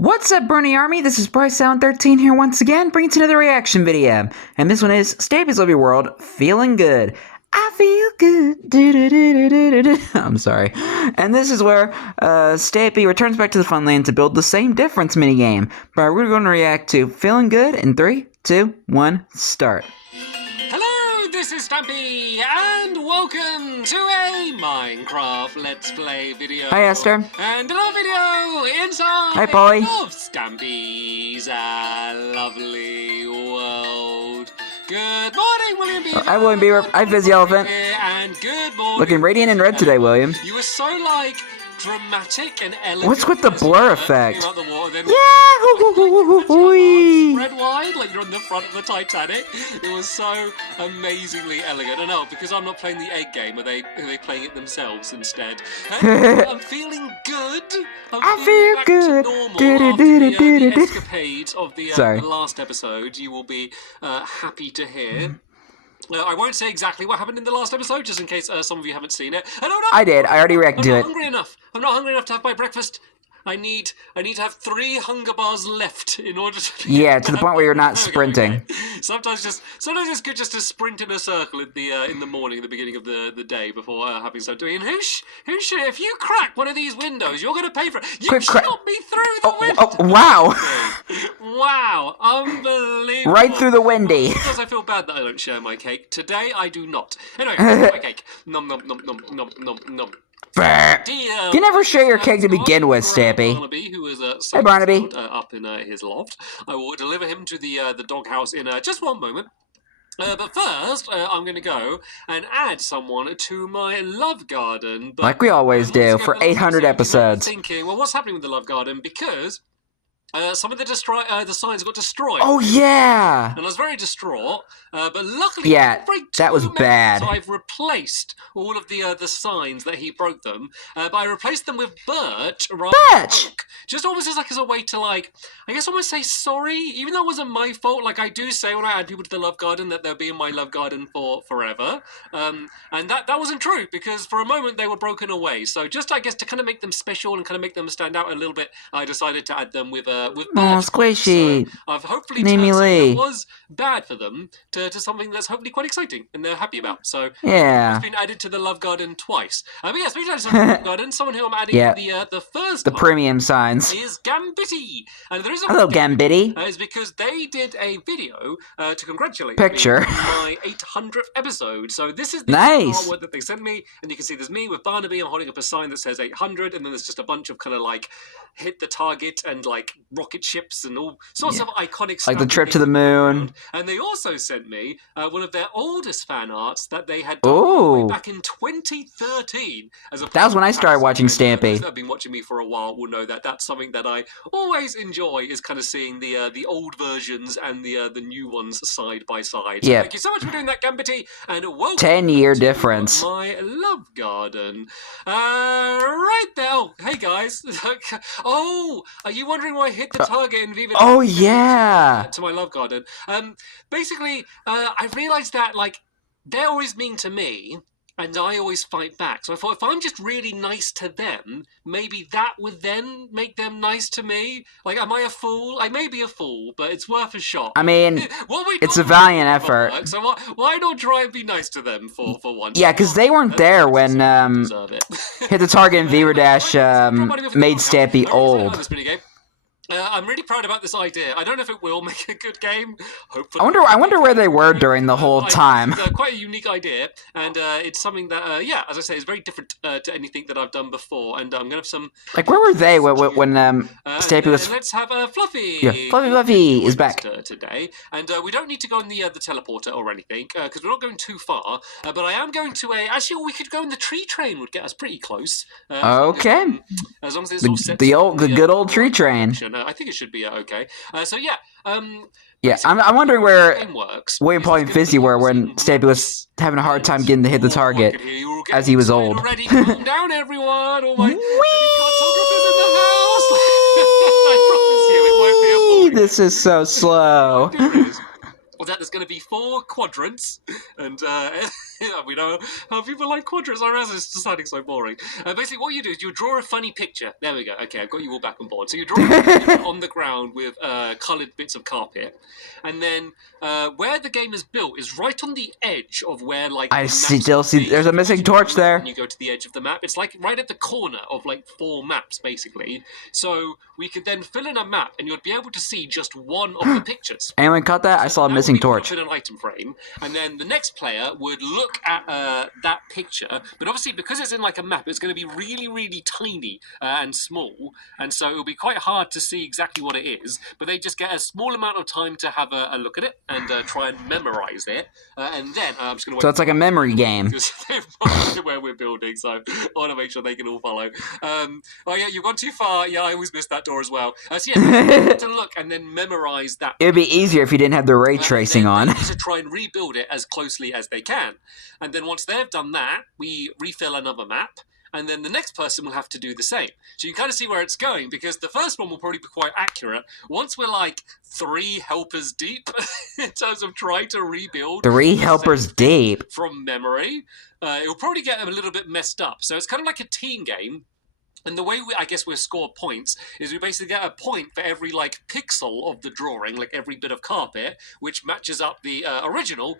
What's up, Bernie Army? This is BryceAllen13 here once again, bringing you another reaction video. And this one is Stampy's Lovely World, Feeling Good. I feel good. Do-do-do-do-do-do-do. I'm sorry. And this is where Stampy returns back to the Funland to build the same difference minigame. But we're going to react to Feeling Good in 3, 2, 1, start. Hello, this is Stampy, and welcome to a Minecraft Let's Play video. Hi, Esther. And another video inside Hi, Polly. of Stampy's Lovely World. Good morning, William Beaver. Hi, William Beaver. Hi, Fizzy Elephant. And good morning. Looking radiant and red today, William. You were so, like, dramatic and elegant. What's with the blur effect? The water, then Yeah! spread wide, like you're on the front of the Titanic. It was so amazingly elegant. I know, because I'm not playing the egg game. Are they playing it themselves instead? I'm feeling good. I feel good. The escapades of the last episode, you will be happy to hear. I won't say exactly what happened in the last episode, just in case some of you haven't seen it. I did. I already reacted to it. I'm not hungry enough to have my breakfast. I need to have 3 hunger bars left in order to. Yeah, to the point where you're not sprinting. Sometimes it's good just to sprint in a circle in the morning, at the beginning of the day before having something to eat. And who should, if you crack one of these windows, you're going to pay for it. You shot me through the window. Oh, wow. Wow, unbelievable. Right through the windy. Because I feel bad that I don't share my cake. Today I do not. Anyway, my cake. Nom nom nom nom nom nom nom. You never share your cake to begin with, Stampy. Barnaby, who is hey, Barnaby. Up in his loft. I will deliver him to the doghouse in just one moment. But first, I'm going to go and add someone to my love garden. But, like we always do for 800 episodes. Thinking, well, what's happening with the love garden? Because some of the signs got destroyed. Oh, yeah! And I was very distraught, but luckily, yeah, that was bad. So I've replaced all of the signs that he broke them, but I replaced them with birch rather than oak. Just almost as a way to, like, I guess almost say sorry, even though it wasn't my fault. Like I do say when I add people to the love garden that they'll be in my love garden for forever, and that wasn't true because for a moment they were broken away. So just I guess to kind of make them special and kind of make them stand out a little bit, I decided to add them with birch. Oh, squishy. So I've hopefully turned something that was bad for them to something that's hopefully quite exciting and they're happy about. So yeah, it's been added to the love garden twice. But yeah, speaking of the love garden, someone who I'm adding the first the premium signs is Gambitty. And there is a hello, Gambitty. Is because they did a video to congratulate picture me on my 800th episode. So this is the nice artwork that they sent me, and you can see there's me with Barnaby. I'm holding up a sign that says 800, and then there's just a bunch of kind of like hit the target and like rocket ships and all sorts of iconic stuff. Like the trip to the moon. And they also sent me one of their oldest fan arts that they had done back in 2013. That was when I started watching Stampy. Those that have been watching me for a while will know that that's something that I always enjoy, is kind of seeing the old versions and the new ones side by side. So thank you so much for doing that, Gambitty, and welcome 10-year difference. My love garden. Right there. Oh, hey guys. Oh, are you wondering why I hit the target in Viva? Oh yeah. To my love garden. Basically, I realised that like they're always mean to me, and I always fight back. So I thought if I'm just really nice to them, maybe that would then make them nice to me. Like, am I a fool? I may be a fool, but it's worth a shot. I mean, it's a valiant effort. So why not try and be nice to them for once? Yeah, because they weren't there when Hit the Target and Beaver Dash made Stampy old. I'm really proud about this idea. I don't know if it will make a good game. Hopefully. I wonder where they were during the whole time. It's quite a unique idea, and it's something that, yeah, as I say, is very different to anything that I've done before. And I'm gonna have some. Like, where were they when Stampy was? Let's have Fluffy. Yeah, Fluffy is back today, and we don't need to go in the teleporter or anything because we're not going too far. But I am going to actually, we could go in the tree train. Would get us pretty close. Okay. As long as it's all set. The good old tree train. I think it should be okay. So yeah. Yeah, I'm wondering where William, Polly, and Fizzy were when Stampy was having a hard time getting to hit the target as he was old. Already. Calm down, everyone. All my cartographers in the house. I promise you, it won't be a boring. This is so slow. Well, there's going to be 4 quadrants, and We know how people like quadrants. I realize it's just sounding so boring. Basically, what you do is you draw a funny picture. There we go. Okay, I've got you all back on board. So you draw a picture on the ground with coloured bits of carpet, and then where the game is built is right on the edge of where like I still see. There's a missing torch there. When you go to the edge of the map, it's like right at the corner of like 4 maps basically. So we could then fill in a map, and you'd be able to see just one of the pictures. Anyone caught that? I saw a missing torch. In an item frame, and then the next player would look at that picture, but obviously because it's in like a map, it's going to be really, really tiny and small, and so it'll be quite hard to see exactly what it is. But they just get a small amount of time to have a look at it and try and memorize it, and then I'm just going to. So it's like a memory game. Because they've marked where we're building, so I want to make sure they can all follow. Oh yeah, you've gone too far. Yeah, I always miss that door as well. So yeah, to look and then memorize that. It would be easier if you didn't have the ray tracing on. They need to try and rebuild it as closely as they can. And then once they've done that, we refill another map, and then the next person will have to do the same. So you can kind of see where it's going, because the first one will probably be quite accurate. Once we're like 3 helpers deep in terms of trying to rebuild 3 helpers deep from memory, it'll probably get a little bit messed up. So it's kind of like a team game. And the way I guess we score points is we basically get a point for every like pixel of the drawing, like every bit of carpet, which matches up the original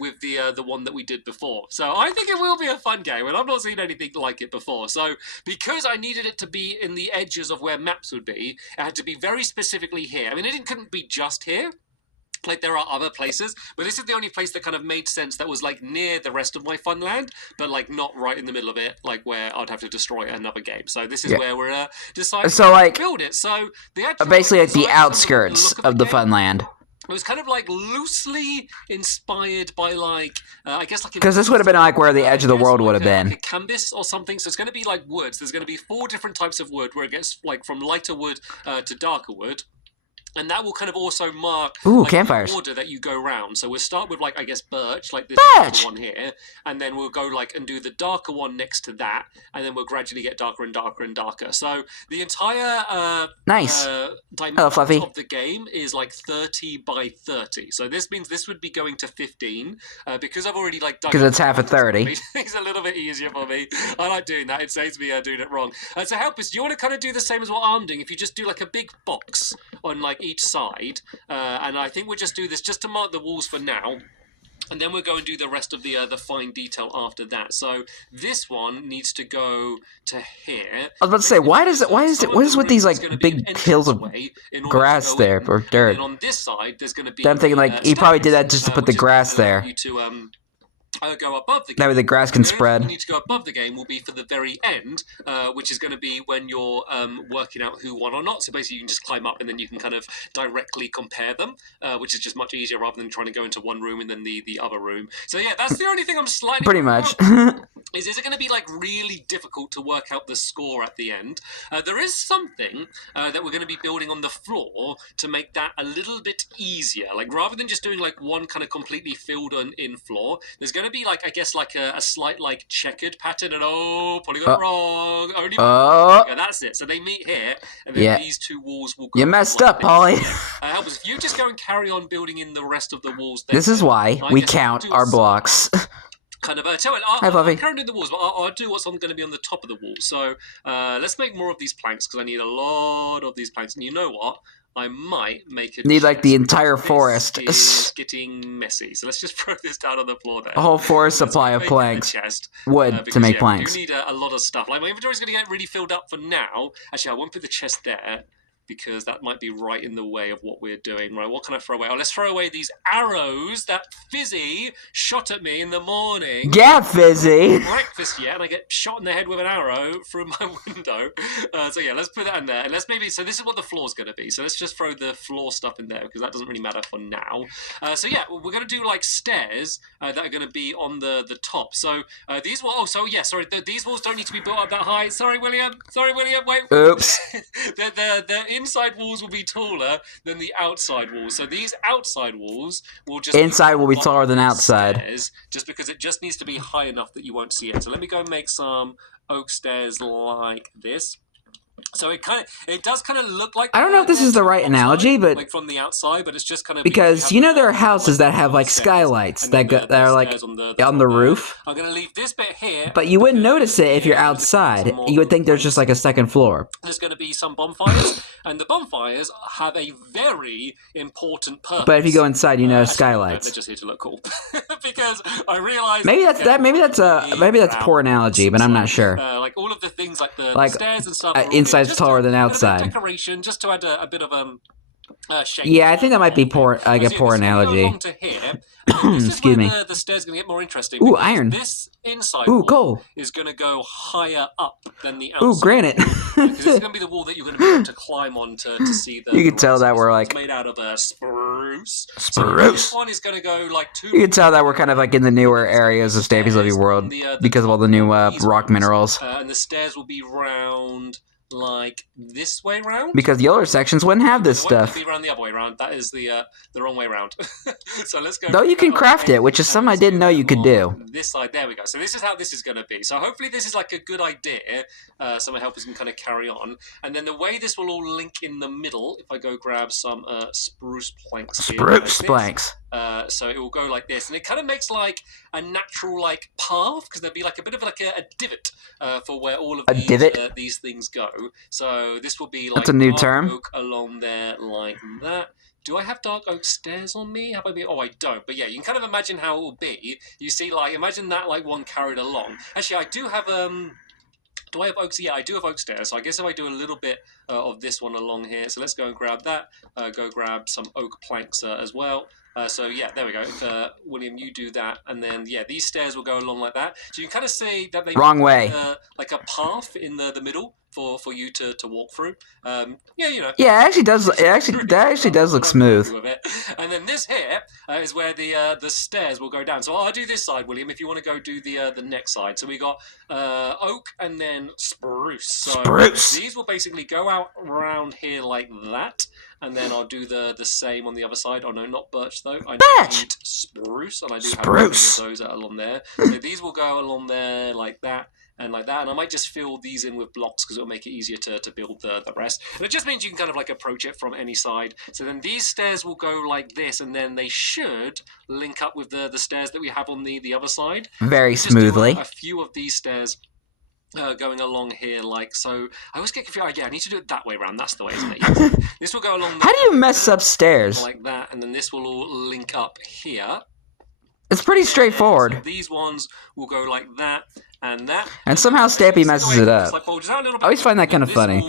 with the one that we did before. So I think it will be a fun game, and I've not seen anything like it before. So because I needed it to be in the edges of where maps would be, it had to be very specifically here. I mean, it couldn't be just here. Like, there are other places, but this is the only place that kind of made sense that was, like, near the rest of my fun land, but, like, not right in the middle of it, like, where I'd have to destroy another game. So this is where we're deciding to build it. So the actual basically, like, the outskirts of the fun land. It was kind of, like, loosely inspired by, like, I guess, like... Because this would have been, like, where the edge of the world would have been. Like a canvas or something. So it's going to be, like, woods. There's going to be 4 different types of wood, where it gets, like, from lighter wood to darker wood. And that will kind of also mark campfires. The order that you go round. So we'll start with, like, I guess, birch, like this one here. And then we'll go, like, and do the darker one next to that. And then we'll gradually get darker and darker and darker. So the entire dimension of the game is, like, 30 by 30. So this means this would be going to 15. Because I've already, like, done... Because it's half a 30. It's a little bit easier for me. I like doing that. It saves me doing it wrong. So help us. Do you want to kind of do the same as what I'm doing? If you just do, like, a big box on, like, each side, and I think we'll just do this just to mark the walls for now, and then we'll go and do the rest of the fine detail after that. So this one needs to go to here. I was about to say, what is with these like big hills of grass there or dirt? And on this side, there's going to be. I'm thinking like he probably did that just to put the grass there. Go above the game. That way the grass can spread. You need to go above the game will be for the very end, which is going to be when you're working out who won or not. So basically you can just climb up and then you can kind of directly compare them, which is just much easier rather than trying to go into one room and then the other room. So yeah, that's the only thing I'm slightly... Pretty much. Is it going to be like really difficult to work out the score at the end? There is something that we're going to be building on the floor to make that a little bit easier. Like rather than just doing like one kind of completely filled in floor, there's going to be like, I guess, like a slight like checkered pattern, and polygon wrong. Only that's it. So they meet here, and then these 2 walls will go. You messed up, Polly. Help us. If you just go and carry on building in the rest of the walls. This is why we count our blocks. Kind of, tell it, I'll carry on the walls, but I'll do what's going to be on the top of the wall. So let's make more of these planks, because I need a lot of these planks. And you know what? I might make it. Need like the entire forest. It's getting messy. So let's just throw this down on the floor there. A whole forest supply of planks. Wood to make planks. We do need a lot of stuff. Like my inventory's going to get really filled up for now. Actually, I won't put the chest there, because that might be right in the way of what we're doing. Right, what can I throw away? Oh, let's throw away these arrows that Fizzy shot at me in the morning. Yeah, Fizzy! Breakfast yet, and I get shot in the head with an arrow through my window. So yeah, let's put that in there. And let's maybe, so this is what the floor's going to be. So let's just throw the floor stuff in there, because that doesn't really matter for now. So yeah, we're going to do like stairs that are going to be on the top. So these walls, these walls don't need to be built up that high. Sorry, William, wait. Oops. The inside walls will be taller than the outside walls. So these outside walls will just... Inside will be taller than outside. Stairs, just because it just needs to be high enough that you won't see it. So let me go make some oak stairs like this. So it does kind of look like. I don't know if this is the right analogy, but like from the outside, but it's just kind of because you know there are houses that have like skylights that are like on the roof. I'm gonna leave this bit here, but you wouldn't notice it if you're outside. You would think there's just like a second floor. There's going to be some bonfires, and the bonfires have a very important purpose. But if you go inside, you notice skylights. They're just here to look cool, because I realized maybe that's poor analogy, but I'm not sure. Like all of the things, like the stairs and stuff. Inside's taller than outside. Decoration, just to add a bit of shape. Yeah, I think that might be poor. Like a poor analogy. Excuse me. The stairs going to get more interesting. Ooh, iron. This inside coal is going to go higher up than the outside. Ooh, granite. Because this is going to be the wall that you're going to be able to climb on to see the. You can tell that we're like. It's made out of spruce. Spruce. So this one is going to go like 2. You can tell that we're kind of like in the newer areas of Stampy's Living World because of all the new rock minerals. And the stairs will be round. Like this way round, because the older sections wouldn't have this stuff. Be around the other way round. That is the wrong way round. So let's go. Though you can craft it, which is something I didn't know you could do. This side, there we go. So this is how this is going to be. So hopefully this is like a good idea. So my helpers can kind of carry on, and then the way this will all link in the middle. If I go grab some spruce planks. Spruce planks. So it will go like this, and it kind of makes like a natural like path, because there'll be like a bit of like a divot for where all of these things go. So this will be like that's a new term. Oak along there like that. Do I have dark oak stairs on me? Have I been? Oh, I don't. But yeah, you can kind of imagine how it will be. You see, like imagine that like one carried along. Actually, I do have Do I have oaks? Yeah, I do have oak stairs. So I guess if I do a little bit of this one along here, so let's go and grab that. Go grab some oak planks as well. So yeah, there we go. William, you do that, and then yeah, these stairs will go along like that. So you can kind of see that they wrong way, like a path in the middle for you to walk through. Yeah, you know. Yeah, it actually does. That actually does look smooth. And then this here is where the stairs will go down. So I'll do this side, William, if you want to go do the next side. So we got oak and then spruce. So spruce. These will basically go out around here like that. And then I'll do the same on the other side. Oh no, not birch though. I need spruce, and I do have those along there. So these will go along there like that and like that. And I might just fill these in with blocks because it'll make it easier to build the rest. And it just means you can kind of like approach it from any side. So then these stairs will go like this, and then they should link up with the stairs that we have on the other side. Very smoothly. A few of these stairs. Going along here like so. I always get confused. Yeah, I need to do it that way around. That's the way, isn't it? Yeah. This will go along. How do you mess up stairs? Like that, and then this will all link up here. It's pretty straightforward. So these ones will go like that and that. And somehow Stampy messes it up. I always find that kind of funny.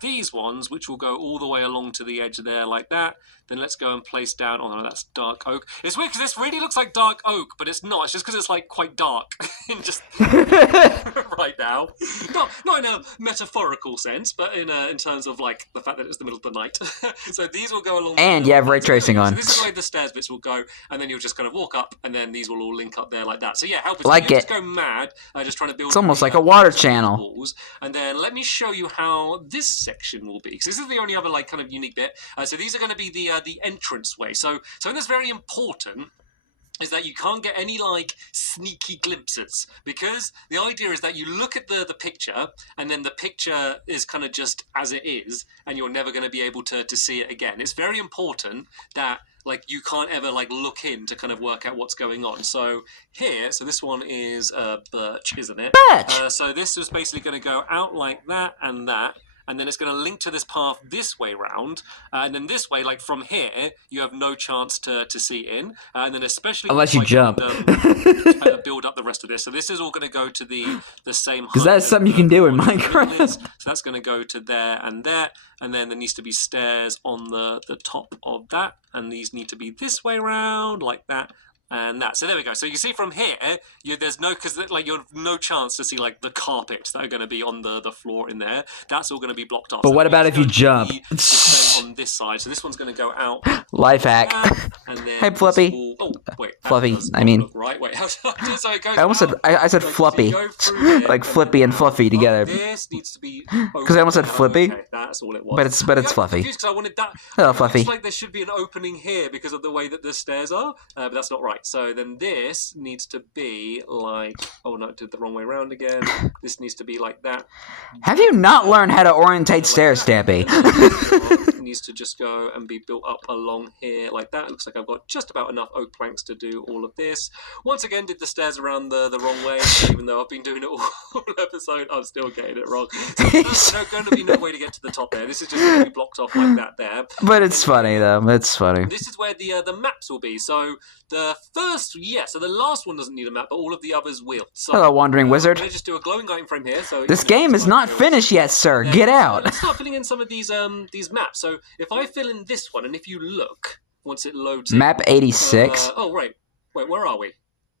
These ones, which will go all the way along to the edge there like that. Then let's go and place down. Oh no, that's dark oak. It's weird because this really looks like dark oak, but it's not. It's just because it's like quite dark in just right now. Not in a metaphorical sense, but in terms of like the fact that it's the middle of the night. So these will go along. And you have ray tracing on. So this is the way the stairs bits will go, and then you'll just kind of walk up, and then these will all link up there like that. So yeah, help us. Like it. Just go mad. Just trying to build. It's almost like a water channel. And then let me show you how this section will be, because this is the only other like kind of unique bit. So these are going to be the entrance way. So that's very important. Is that you can't get any like sneaky glimpses, because the idea is that you look at the picture, and then the picture is kind of just as it is, and you're never going to be able to see it again. It's very important that like you can't ever like look in to kind of work out what's going on. So here, so this one is birch, isn't it? Birch. So this is basically going to go out like that and that. And then it's going to link to this path this way round, and then this way, like from here, you have no chance to see in, and then especially unless you jump, build up the rest of this. So this is all going to go to the same. Because that's something you can do in Minecraft. So that's going to go to there, and then there needs to be stairs on the top of that, and these need to be this way round, like that. And that. So there we go. So you see from here, there's no, because like you have no chance to see like the carpets that are going to be on the floor in there. That's all going to be blocked off. But so what about if you jump? On this side. So this one's going to go out. Life hack. And then hey, Fluffy. Oh, wait. Fluffy. I mean. Right. Wait. How did I do? So it goes I almost said. I said Fluffy. Like Flippy and Fluffy together. This needs to be. Because I almost said Flippy. Okay, that's all it was. But it's Fluffy. Because I wanted that. Hello, Fluffy. It looks like there should be an opening here because of the way that the stairs are, but that's not right. Right, so then this needs to be like... Oh, no, I did the wrong way around again. This needs to be like that. Have you not learned how to orientate stairs, Stampy? It needs to just go and be built up along here like that. Looks like I've got just about enough oak planks to do all of this. Once again, did the stairs around the wrong way, even though I've been doing it all episode, I'm still getting it wrong. So there's going to be no way to get to the top there. This is just going to be blocked off like that there. But it's funny, though. It's funny. This is where the maps will be. So the first, so the last one doesn't need a map, but all of the others will. So, Hello, Wandering Wizard. I'm going to just do a glowing item frame here. So this game is not finished yet, sir. Get out. Let's start filling in some of these maps. So if I fill in this one, and if you look, once it loads Map 86. Wait, where are we?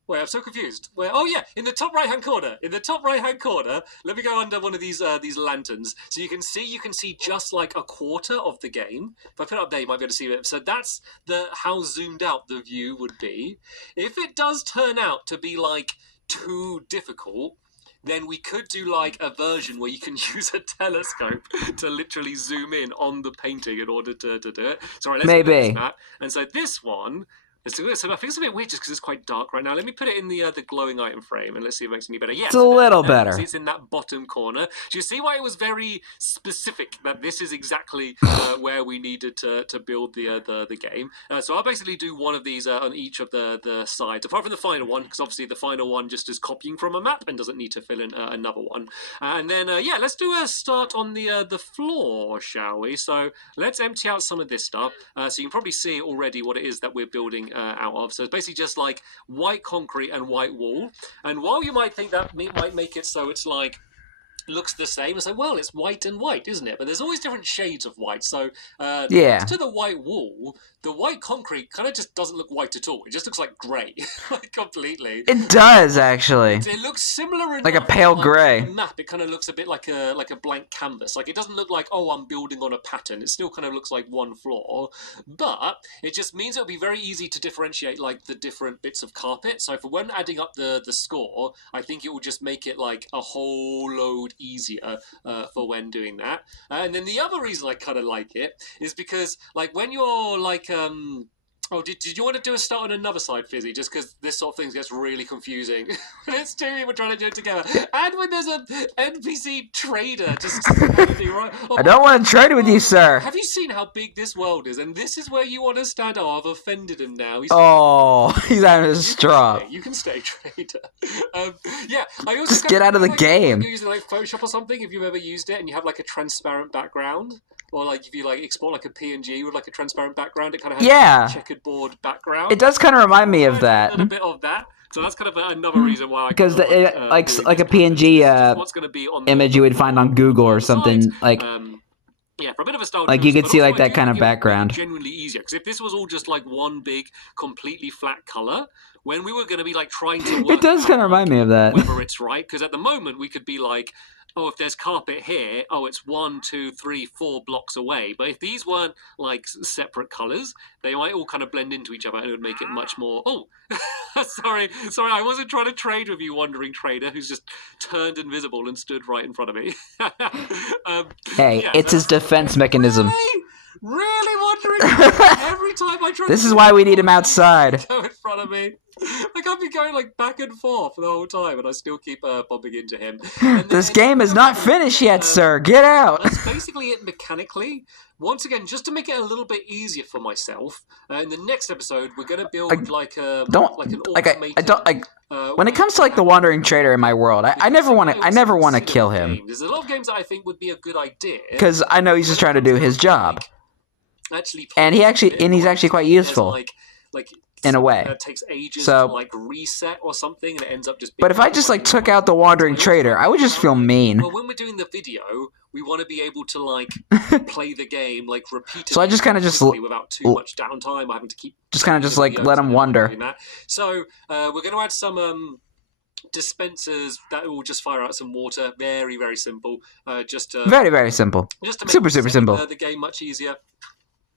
Wait, I'm so confused. Oh yeah, in the top right-hand corner. In the top right-hand corner, let me go under one of these lanterns, so you can see just like a quarter of the game. If I put it up there, you might be able to see it. So that's how zoomed out the view would be. If it does turn out to be like too difficult, then we could do like a version where you can use a telescope to literally zoom in on the painting in order to do it. So let's put this map. And so this one. So I think it's a bit weird just because it's quite dark right now. Let me put it in the glowing item frame and let's see if it makes it any better. Yes, it's a little better. It's in that bottom corner. Do you see why it was very specific that this is exactly where we needed to build the game? So I'll basically do one of these on each of the sides, apart from the final one, because obviously the final one just is copying from a map and doesn't need to fill in another one. And then, let's do a start on the floor, shall we? So let's empty out some of this stuff. So you can probably see already what it is that we're building out of. So it's basically just like white concrete and white wall. And while you might think that might make it so it's like looks the same, it's like, well, it's white and white, isn't it? But there's always different shades of white. So next to the white wall, the white concrete kind of just doesn't look white at all. It just looks like grey, like completely. It does, actually. It looks similar enough, like a pale grey. Map. It kind of looks a bit like a blank canvas. Like it doesn't look like, oh, I'm building on a pattern. It still kind of looks like one floor, but it just means it'll be very easy to differentiate like the different bits of carpet. So if we're adding up the score, I think it will just make it like a whole load easier for when doing that. And then the other reason I kind of like it is because like when you're like did you want to do a start on another side, Fizzy? Just because this sort of thing gets really confusing when it's two people trying to do it together, and when there's an NPC trader just right. I don't want to trade with you, sir. Have you seen how big this world is? And this is where you want to stand. Oh, I've offended him now. He's having a straw. Okay, you can stay, trader. I also just get out of the game. You're using like Photoshop or something. If you've ever used it and you have like a transparent background. Or like if you like export like a PNG with like a transparent background, it kind of has a checkered board background. It does kind of remind me of that. A little bit of that. So that's kind of another reason why. Because like a PNG what's going to be on image you would find on Google or something like. For a bit of a style. Like you could see like that kind of background. Genuinely easier because if this was all just like one big, completely flat color, when we were going to be like trying to. It does kind of remind me of that. Whether it's right, because at the moment we could be like. Oh, if there's carpet here, it's 1, 2, 3, 4 blocks away. But if these weren't like separate colours, they might all kind of blend into each other and it would make it much more... Oh, sorry, I wasn't trying to trade with you, wandering trader, who's just turned invisible and stood right in front of me. It's his defense mechanism. Really wandering? Every time I try This is why we need him outside. Go in front of me. Like I've been going like back and forth the whole time, and I still keep bumping into him. This game is not finished yet, sir. Get out. That's basically it mechanically. Once again, just to make it a little bit easier for myself, in the next episode we're going to build an automated. When it comes to like the wandering trader in my world, I never want to kill him. There's a lot of games that I think would be a good idea because I know he's just trying to do his job. And he's actually quite useful. In a way. It takes ages to like reset or something and it ends up just being... But if I just like took out the wandering trader, I would just feel mean. Well, when we're doing the video, we want to be able to like play the game like repeatedly. So I just kind of just without too much downtime, having to keep just kind of just like let him wander. So we're going to add some dispensers that will just fire out some water. Very, very simple. Very, very simple. Just to make super simple. The game much easier.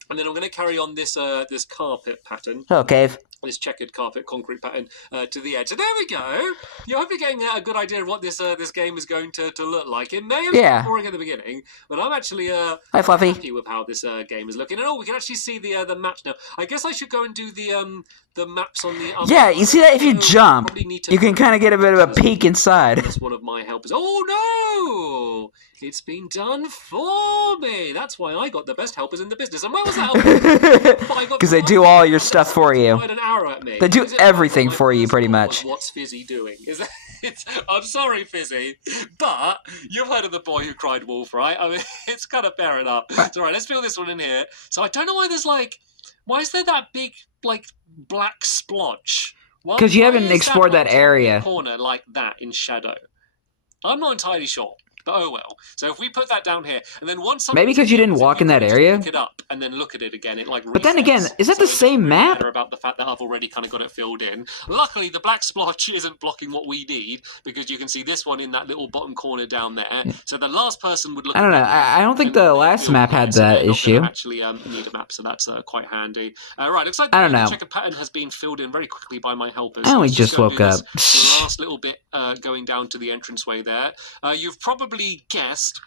And then I'm going to carry on this this carpet pattern. Oh, cave. This checkered carpet concrete pattern to the edge. So there we go. You hope you're getting a good idea of what this this game is going to look like. It may have been boring at the beginning, but I'm actually Hi, Fluffy. happy with how this game is looking. And oh, we can actually see the maps now. I guess I should go and do the maps on the other Yeah, you see that if you jump, you can kind of get a bit of a peek inside. That's one of my helpers. Oh no! It's been done for me. That's why I got the best helpers in the business. And where was that? Because they do all your stuff for you. An arrow at me. They do everything for you, pretty much. What's Fizzy doing? Is that? I'm sorry, Fizzy, but you've heard of the boy who cried wolf, right? I mean, it's kind of fair enough. It's all right. Let's fill this one in here. So I don't know why there's like, why is there that big like black splotch? Because you haven't explored that area. Corner like that in shadow. I'm not entirely sure. But oh well. So if we put that down here, and then once maybe because you didn't walk in that area. Pick it up and then look at it again. It like. But then again, is that the same map? About the fact that I've already kind of got it filled in. Luckily, the black splotch isn't blocking what we need because you can see this one in that little bottom corner down there. So the last person would look. I don't know. I don't think the last map had that issue. Actually, need a map, so that's quite handy. Right, looks like I don't know. The checker pattern has been filled in very quickly by my helpers. I only just woke up. The last little bit going down to the entranceway there. You've probably guessed.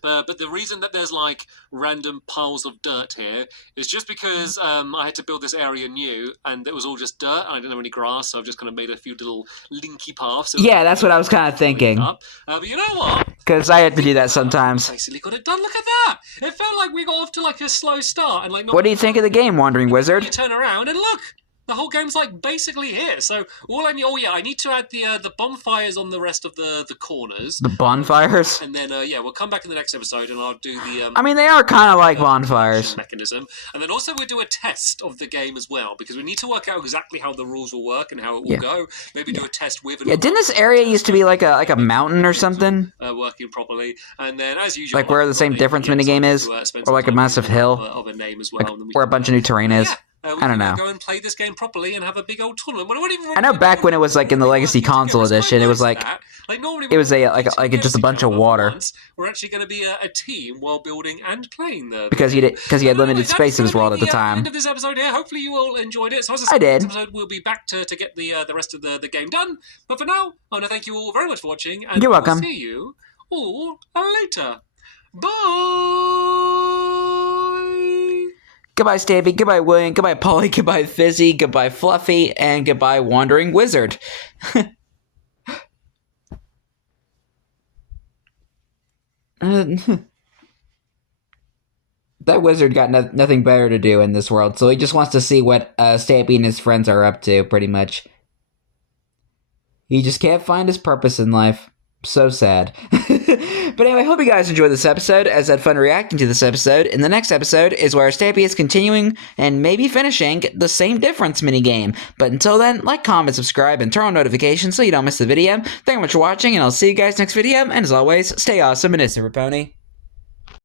But the reason that there's like random piles of dirt here is just because I had to build this area new and it was all just dirt and I didn't have any grass, so I've just kind of made a few little linky paths. Yeah, that's what I was kind of thinking. But you know what? Because I had to do that sometimes. Basically got it done. Look at that! It felt like we got off to like a slow start and like. What do you think of the game, Wandering Wizard? You turn around and look. The whole game's like basically here. So all I need, I need to add the bonfires on the rest of the corners. The bonfires? And then we'll come back in the next episode and I'll do the. I mean, they are kind of like bonfires. Mechanism, and then also we'll do a test of the game as well because we need to work out exactly how the rules will work and how it will go. Maybe do a test with. Yeah, didn't this area used to be like a mountain or something? Working properly, and then as usual, like where the same difference minigame is, or like a massive hill, of a name as well, like where a bunch of new terrain is. I don't know. Go and play this game properly and have a big old tournament. I know back when it was like in the Legacy Console Edition, it was like it was just a bunch of water. We're actually going to be a team while building and playing the because he had limited space in his world at the time. End of this episode here. Hopefully you all enjoyed it. So as I did. This episode we'll be back to get the rest of the game done. But for now, I want to thank you all very much for watching, and you're welcome. See you all later. Bye. Goodbye, Stampy. Goodbye, William. Goodbye, Polly. Goodbye, Fizzy. Goodbye, Fluffy. And goodbye, Wandering Wizard. That wizard got nothing better to do in this world, so he just wants to see what Stampy and his friends are up to, pretty much. He just can't find his purpose in life. So sad. But anyway, I hope you guys enjoyed this episode, as I had fun reacting to this episode. In the next episode is where Stampy is continuing and maybe finishing the Same Difference minigame. But until then, like, comment, subscribe, and turn on notifications so you don't miss the video. Thank you much for watching, and I'll see you guys next video. And as always, stay awesome and innocent, Pony.